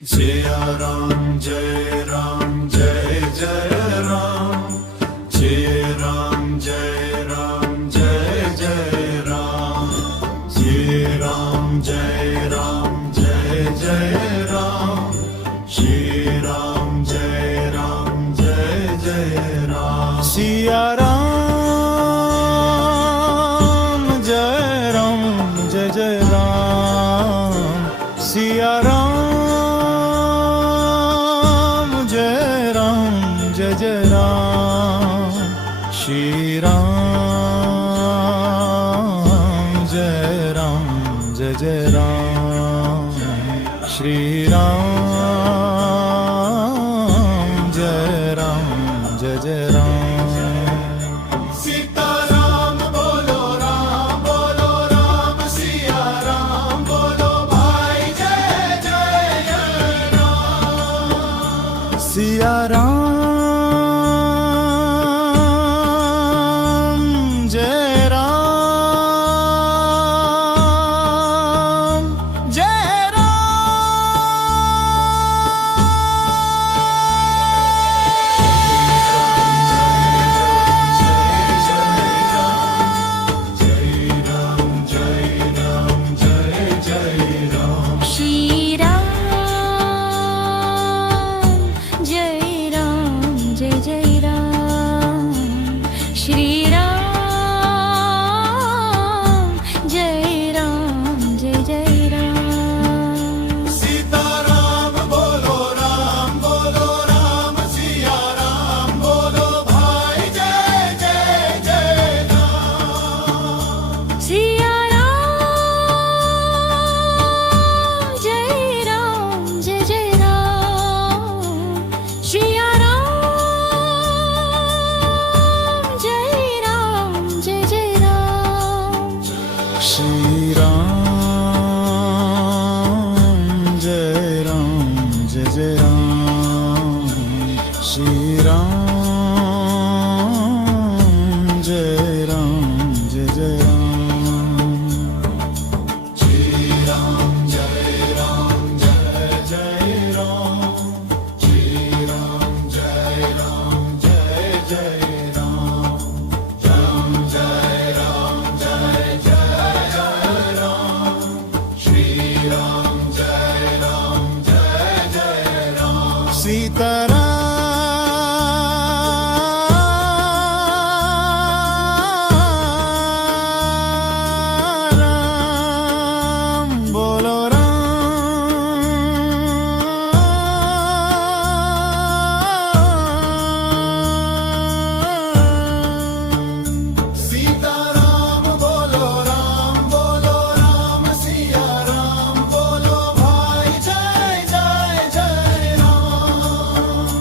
सिया राम जय जय राम। जय राम जय जय राम। श्री राम जय जय राम। श्री राम जय जय राम। सिया राम जय जय राम। सिया राम जय जय राम। श्री राम जय जय राम। श्री राम जय जय राम। सीताराम बोलो राम सिया राम बोलो भाई जय जय राम। सिया राम श्री राम जय जय राम। श्री राम जय जय राम। श्री राम जय जय राम। श्री राम जय जय राम। राम जय सीताराम बोलो सीताराम बोलो राम सिया राम बोलो भाई जय जय राम।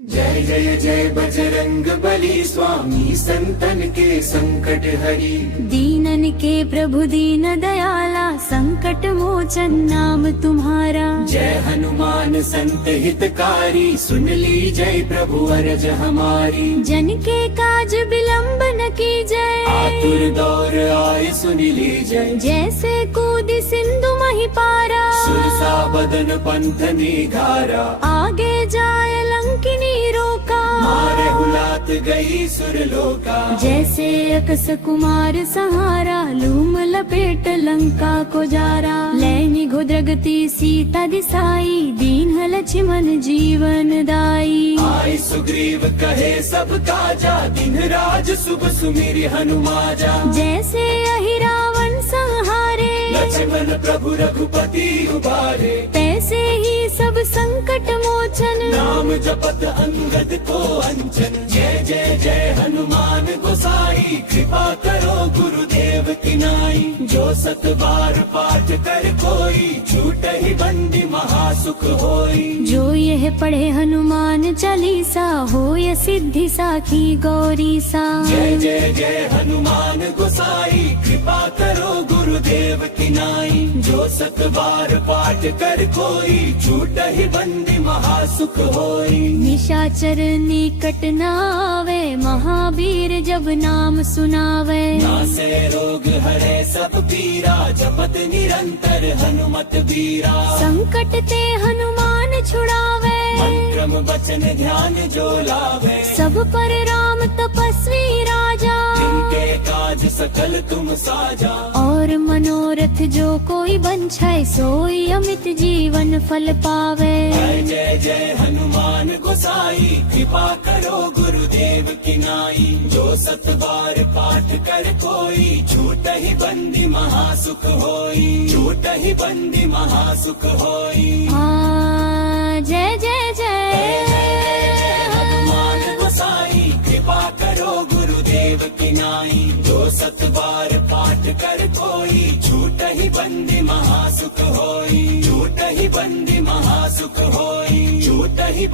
जय जय जय बजरंग बली स्वामी संतन के संकट हरी। दीनन के प्रभु दीन दयाला संकट मोचन नाम तुम्हारा। जय हनुमान संत हितकारी सुन ली जय प्रभु अरज हमारी। जन के काज विलंब न की जय। आतुर दौर आए सुन ली जय। जैसे कूद सिंधु मही पारा। सुरसा बदन पंथ निघारा। आगे जाय लंकिनी रोका। मारे हुलात गई सुरलोका। जैसे अकस कुमार सहारा। लूम लपेट लंका को जारा। लैनी घुद्रगति सीता दिसाई। दीन लक्ष्मण जीवन दाई। आई सुग्रीव कहे सब काजा। दिन राज शुभ सुमिरि हनुमाजा। जैसे अहि रावण संहारे। लक्ष्मण प्रभु रघुपति उबारे। तैसे ही सब संकट मोचन। नाम जपत अंगद को अंचन। जय जय जय हनुमान गोसाई। कृपा करो गुरुदेव की नाई। जो सत बार पाठ कर कोई। छूट ही बंदी महासुख होई। जो यह पढ़े हनुमान चालीसा। होय सिद्धि साखी गौरी सा। जय जय जय हनुमान गोसाई। कृपा करो गुरुदेव की नाई। जो सत बार पाठ कर कोई। छूट ही बंदी महासुख होई। निशाचर निकट न आवे। महावीर जब नाम सुनावे। नासे रोग हरे सब पीरा। जपत निरंतर हनुमत बीरा। संकट ते हनुमान छुड़ावे। मंत्रम वचन ध्यान जो लावे। सब पर राम तपस्वी राजा। जिनके काज सकल तुम साजा। और मनोरथ जो कोई बंछाए। सोई अमित जीवन फल पावे। जय जय जय हनुमान गोसाई। कृपा करो गुरुदेव की नाई। जो सत बार पाठ कर कोई। छूट ही बंदी महासुख होई। छूट ही बंदी महासुख होई। जय जय जय हनुमान गोसाई। कृपा करो गुरुदेव की नाई। जो सत बार पाठ कर कोई। छूट ही बंदी महासुख होई। छूट ही बंदी महासुख होई। छूट ही